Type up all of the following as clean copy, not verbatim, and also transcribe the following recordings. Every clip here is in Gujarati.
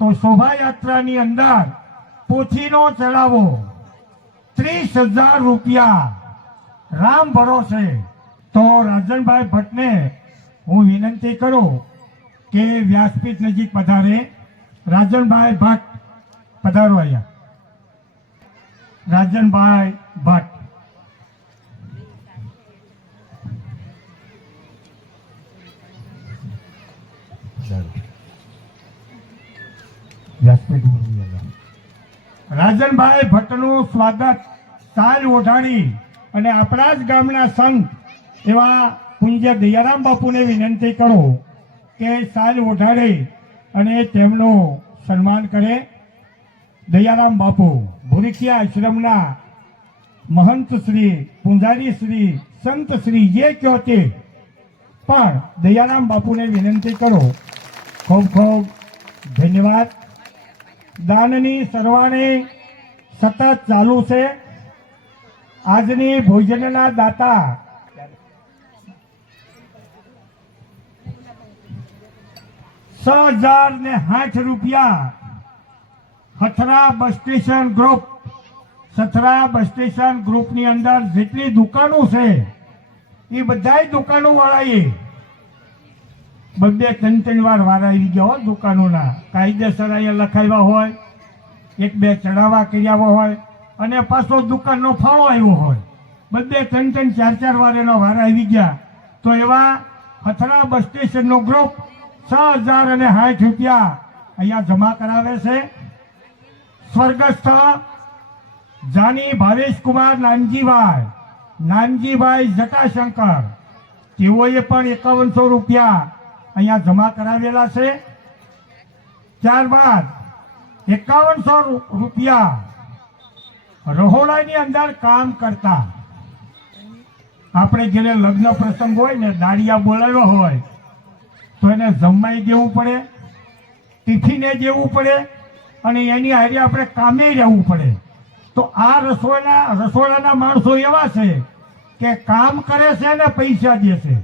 તો શોભાયાત્રાની અંદર પોથીનો ચડાવો 30,000 રૂપિયા રામ ભરોસે. તો રાજનભાઈ ભટ્ટને હું વિનંતી કરું કે વ્યાસપીઠ નજીક પધારે. રાજનભાઈ ભટ્ટ પધારો અહીંયા. રાજનભાઈ ભટ્ટ. રાજનભાઈ ભટ્ટનું સ્વાગત સાલ ઓઢાડી અને આપણા જ ગામના સંત એવા પૂજ્ય દયારામ બાપુને વિનંતી કરો કે સાલ ઓઢાડી અને તેમનું સન્માન કરે. દયારામ બાપુ ભૂરીખિયા આશ્રમના મહંત શ્રી, પૂંજારી શ્રી, સંત શ્રી જે કહો તે, પણ દયારામ બાપુને વિનંતી કરો. ખૂબ ખૂબ ધન્યવાદ. દાનની સરવાણી સતત ચાલુ છે. આજની ભોજનના દાતા ₹6,060 Sathra bus station group. Sathra bus station ગ્રુપની અંદર જેટલી દુકાનો છે એ બધાય દુકાનો વાળાએ 2-3 વાર વારા આવી ગયા હોય. દુકાનોના કાયદેસર અહીંયા લખાવ્યા હોય, 1-2 ચડાવવા કર્યા હોય અને પાછો દુકાનનો ફાળો આવ્યો હોય. 2-3, 4 વાર એનો વારા આવી ગયા. તો એવા હથરા બસ સ્ટેશનનો ગ્રુપ ₹6,060 અહીંયા જમા કરાવે છે. સ્વર્ગસ્થ જાની ભાવેશકુમાર નાનજીભાઈ જટાશંકર, તેઓએ પણ ₹5100 અહીંયા જમા કરાવેલા છે. ત્યારબાદ ₹5100 રહોડાની અંદર કામ કરતા, આપણે જેને લગ્ન પ્રસંગ હોય ને, દાડિયા બોલાવ્યો હોય તો એને જમાઈ દેવું પડે, ટિફિને દેવું પડે અને એની હારે આપણે કામે રહેવું પડે. તો આ રસોડાના માણસો એવા છે કે કામ કરે છે ને પૈસા દે છે.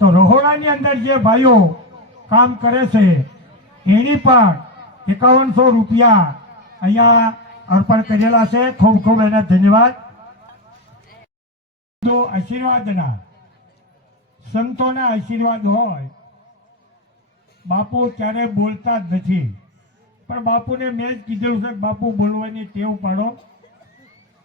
તો રહોડાની અંદર જે ભાઈઓ કામ કરે છે એની પણ ₹5100 અહીંયા અર્પણ કરેલા છે. ખૂબ ખૂબ એના ધન્યવાદ. તો આશીર્વાદના, સંતોના આશીર્વાદ હોય. બાપુ ક્યારે બોલતા જ નથી, પણ બાપુને મેં જ કીધેલું છે કે બાપુ બોલવાની ટેવ પાડો.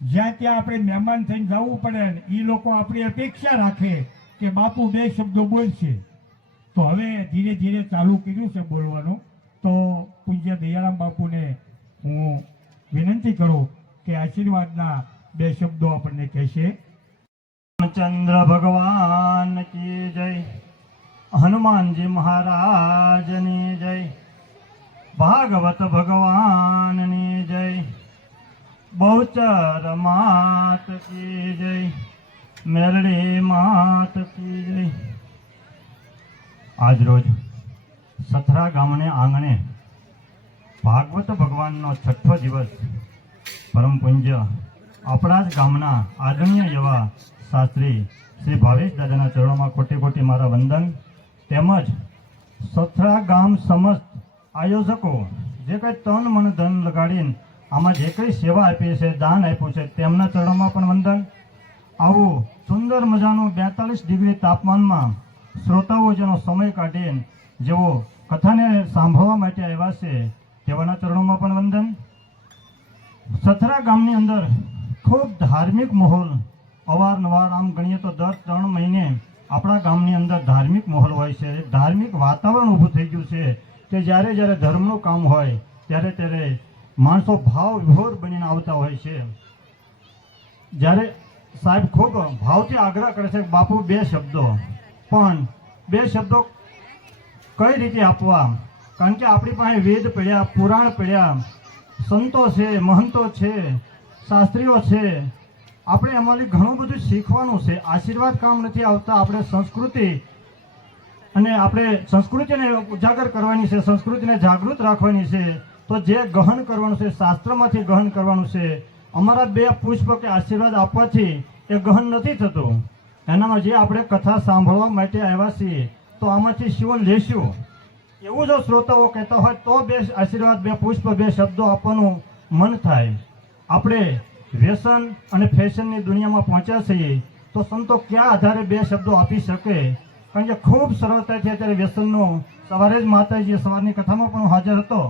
જ્યાં ત્યાં આપણે મહેમાન થઈને જવું પડે ને એ લોકો આપણી અપેક્ષા રાખે કે બાપુ 2 શબ્દો બોલશે. તો હવે ધીરે ધીરે ચાલુ કર્યું છે બોલવાનું. તો પૂજ્ય દયારામ બાપુને હું વિનંતી કરું કે આશીર્વાદના 2 શબ્દો આપણને કહેશે. રામચંદ્ર ભગવાન કી જય, હનુમાનજી મહારાજની જય, ભાગવત ભગવાનની જય, બહુચર માત કી જય, મેરડી માત કી જય. આજ રોજ સથરા ગામને આંગણે ભાગવત ભગવાનનો 6થો દિવસ પરમ પૂજ્ય આપણા જ ગામના આદરણીય એવા શાસ્ત્રી શ્રી ભાવેશ દાદાના ચરણોમાં કોટી કોટી મારા વંદન, તેમજ સથરા ગામ સમસ્ત આયોજકો જે કંઈ તન મન ધન લગાડીને આમાં જે કંઈ સેવા આપી છે, દાન આપ્યું છે, તેમના ચરણોમાં પણ વંદન. આવું સુંદર મજાનું 42 ડિગ્રી તાપમાનમાં શ્રોતાઓ જેનો સમય કાઢીને જેઓ કથાને સાંભળવા માટે આવ્યા છે તેવાના ચરણોમાં પણ વંદન. સથરા ગામની અંદર ખૂબ ધાર્મિક માહોલ અવારનવાર, આમ ગણીએ તો દર 3 મહિને આપણા ગામની અંદર ધાર્મિક માહોલ હોય છે, ધાર્મિક વાતાવરણ ઊભું થઈ ગયું છે કે જ્યારે જ્યારે ધર્મનું કામ હોય ત્યારે ત્યારે માણસો ભાવ વિભોર બનીને આવતા હોય છે. જ્યારે સાહેબ ખૂબ ભાવથી આગ્રહ કરે છે કે બાપુ 2 શબ્દો, પણ 2 શબ્દો કઈ રીતે આપવા? કારણ કે આપણી પાસે વેદ પડ્યા, પુરાણ પડ્યા, સંતો છે, મહંતો છે, શાસ્ત્રીઓ છે, આપણે એમાંથી ઘણું બધું શીખવાનું છે. આશીર્વાદ કામ નથી આવતા. આપણે સંસ્કૃતિ અને આપણે સંસ્કૃતિને ઉજાગર કરવાની છે, સંસ્કૃતિને જાગૃત રાખવાની છે. તો જે ગહન કરવાનું છે શાસ્ત્રમાંથી ગહન કરવાનું છે. અમારા 2 પુષ્પ કે આશીર્વાદ આપવાથી એ ગહન નથી થતું. એનામાં જે આપણે કથા સાંભળવા માટે આવ્યા છીએ તો આમાંથી શિવન લેશું એવું જો શ્રોતાઓ કહેતા હોય તો 2 આશીર્વાદ, 2 પુષ્પ, 2 શબ્દો આપવાનું મન થાય. આપણે વ્યસન અને ફેશનની દુનિયામાં પહોંચ્યા છીએ તો સંતો ક્યાં આધારે 2 શબ્દો આપી શકે? કારણ કે ખૂબ સરળતાથી અત્યારે વ્યસનનું, સવારે જ માતાજી સવારની કથામાં પણ હાજર હતો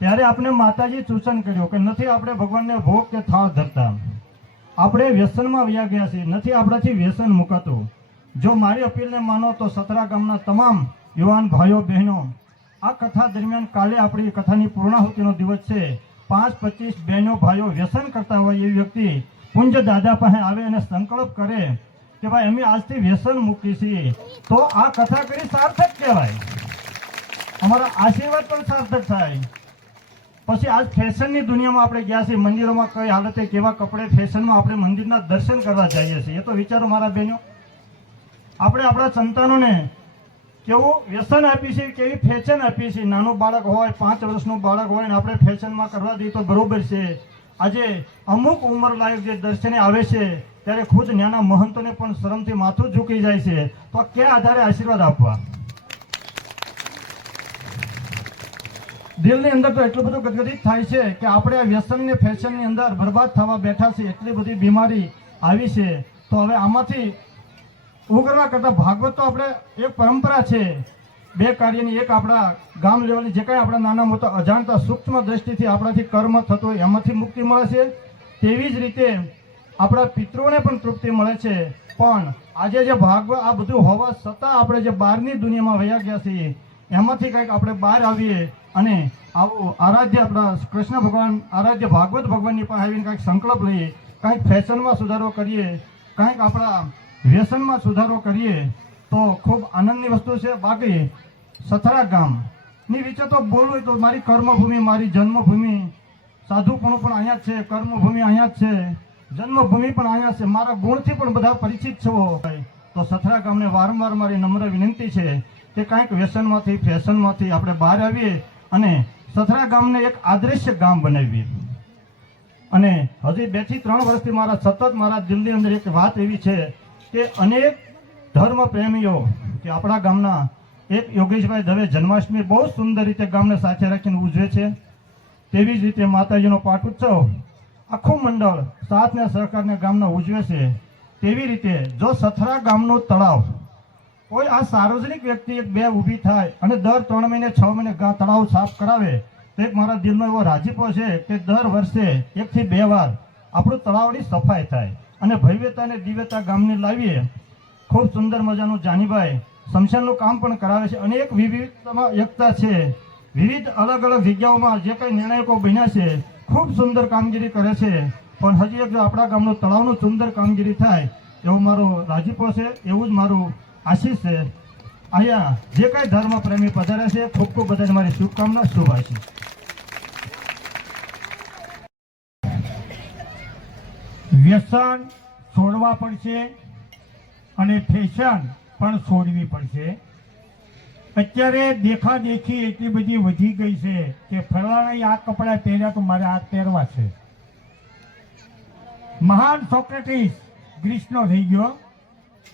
ત્યારે આપણે માતાજી સૂચન કર્યું કે નથી આપણે ભગવાનને ભોગ કે થાળ ધરતા, આપણે વ્યસનમાં વયા ગયા છીએ, નથી આપણાથી વ્યસન મુકાતું. જો મારી અપીલને માનો તો સથરા ગામના તમામ યુવાન ભાઈઓ બહેનો આ કથા દરમિયાન, કાલે આપણી કથાની પૂર્ણાહુતિનો દિવસ છે, 5-25 બહેનો ભાઈઓ વ્યસન કરતા હોય એવી વ્યક્તિ પૂજ્ય દાદા પાસે આવે અને સંકલ્પ કરે કે ભાઈ અમે આજથી વ્યસન મૂકી છીએ, તો આ કથા કરી સાર્થક કહેવાય, અમારા આશીર્વાદ પણ સાર્થક થાય. પછી આજ ફેશનની દુનિયામાં આપણે ગયા છીએ, મંદિરોમાં કઈ હાલતે, કેવા કપડે, ફેશનમાં આપણે મંદિરના દર્શન કરવા જઈએ છીએ. એ તો વિચારો મારા બહેનો, આપણે આપણા સંતાનોને કેવું વ્યસન આપી છે, કેવી ફેશન આપી છે. નાનું બાળક હોય, 5 વર્ષનું બાળક હોય ને આપણે ફેશનમાં કરવા દઈએ તો બરોબર છે. આજે અમુક ઉંમર લાયક જે દર્શને આવે છે ત્યારે ખુદ નાના મહંતોને પણ શરમથી માથું ઝૂકી જાય છે. તો ક્યાં આધારે આશીર્વાદ આપવા? દિલની અંદર તો એટલું બધું ગદગદિત થાય છે કે આપણે આ વ્યસન ને ફેશનની અંદર બરબાદ થવા બેઠા છે. એટલી બધી બીમારી આવી છે. તો હવે આમાંથી ઉગરવા કરતાં ભાગવત તો આપણે એક પરંપરા છે 2 કાર્યની. એક આપણા ગામ લેવલની જે કાંઈ આપણા નાના મોટા અજાણતા સૂક્ષ્મ દ્રષ્ટિથી આપણાથી કર્મ થતો હોય એમાંથી મુક્તિ મળે છે. તેવી જ રીતે આપણા પિતૃઓને પણ તૃપ્તિ મળે છે. પણ આજે જે ભાગવત આ બધું હોવા છતાં આપણે જે બહારની દુનિયામાં વયા ગયા છીએ એમાંથી કંઈક આપણે બહાર આવીએ અને આવું આરાધ્ય આપણા કૃષ્ણ ભગવાન, આરાધ્ય ભાગવત ભગવાનની પાસે આવીને કંઈક સંકલ્પ લઈએ, કંઈક ફેશનમાં સુધારો કરીએ, કંઈક આપણા વ્યસનમાં સુધારો કરીએ તો ખૂબ આનંદની વસ્તુ છે. બાકી સથરા ગામની વિશે તો બોલવું તો મારી કર્મભૂમિ, મારી જન્મભૂમિ, સાધુપણું પણ અહીંયા જ છે, કર્મભૂમિ અહીંયા જ છે, જન્મભૂમિ પણ અહીંયા છે, મારા ગુણથી પણ બધા પરિચિત છો. તો સથરા ગામને વારંવાર મારી નમ્ર વિનંતી છે કે કાંઈક વ્યસનમાંથી, ફેશનમાંથી આપણે બહાર આવીએ અને સથરા ગામને એક આદર્શ ગામ બનાવીએ. અને હજી 2 થી 3 વર્ષથી મારા સતત મારા દિલની અંદર એક વાત એવી છે કે અનેક ધર્મ પ્રેમીઓ કે આપણા ગામના એક યોગેશભાઈ દવે જન્માષ્ટમી બહુ સુંદર રીતે ગામને સાથે રાખીને ઉજવે છે. તેવી જ રીતે માતાજીનો પાઠ ઉત્સવ આખું મંડળ સાથ ને સહકારને ગામના ઉજવે છે. તેવી રીતે જો સથરા ગામનું તળાવ કોઈ આ સાર્વજનિક વ્યક્તિ 1-2 ઊભી થાય અને દર 3 મહિને 6 મહિને તળાવ સાફ કરાવે તો એક મારા દિલનો એવો રાજીપો છે કે દર વર્ષે 1 થી 2 વાર આપણું તળાવની સફાઈ થાય અને ભવ્યતા અને દિવ્યતા ગામની લાવીએ. ખૂબ સુંદર મજાનું જાનીભાઈ શમશાનનું કામ પણ કરાવે છે. અનેક વિવિધતામાં એકતા છે. વિવિધ અલગ અલગ જગ્યાઓમાં જે કંઈ નિર્ણાયકો બન્યા છે ખૂબ સુંદર કામગીરી કરે છે. પણ હજી એક જો આપણા ગામનું તળાવનું સુંદર કામગીરી થાય એવું મારો રાજીપો છે, એવું જ મારું આશીષ છે. અહીંયા જે કાંઈ ધર્મ પ્રેમી પધાર્યા છે ખૂબ ખૂબ બધાને મારી શુભકામના, શુભ આશીષ. વ્યસન છોડવા પડશે અને ફેશન પણ છોડવી પડશે. અત્યારે દેખાદેખી એટલી બધી વધી ગઈ છે કે ફલાણા આ કપડાં પહેર્યા તો મારે આ પહેરવા છે. મહાન સોક્રેટિસ ગ્રીસનો થઈ ગયો,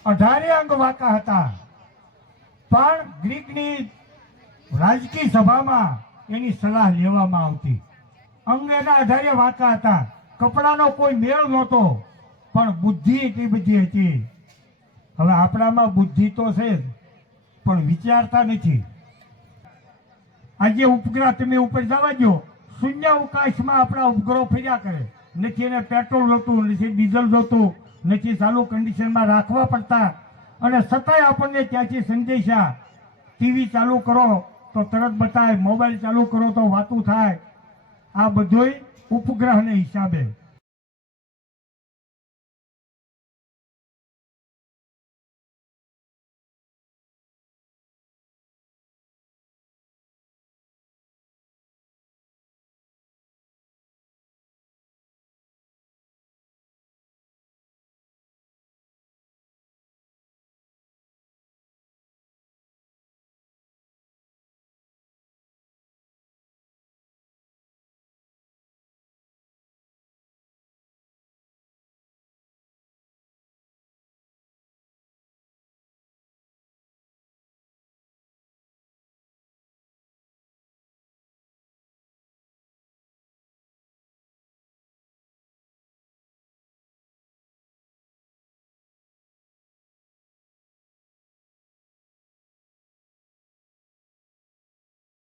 18 અંગ વાંકા હતા, પણ ગ્રીકની રાજકીય સભામાં એની સલાહ લેવામાં આવતી. અંગ એના 18 વાંકા હતા, કપડાનો કોઈ મેળ નહોતો, પણ બુદ્ધિ એટલી બધી હતી. હવે આપણામાં બુદ્ધિ તો છે જ, પણ વિચારતા નથી. આજે ઉપગ્રહ તમે ઉપર જવા દો, શૂન્ય અવકાશમાં આપણા ઉપગ્રહો ફર્યા કરે. નથી એને પેટ્રોલ જોતું, નથી ડીઝલ જોતું, નથી ચાલુ કન્ડિશનમાં રાખવા પડતા, અને છતાંય આપણને ત્યાંથી સંદેશા, ટીવી ચાલુ કરો તો તરત બતાય, મોબાઈલ ચાલુ કરો તો વાતું થાય. આ બધુંય ઉપગ્રહને હિસાબે.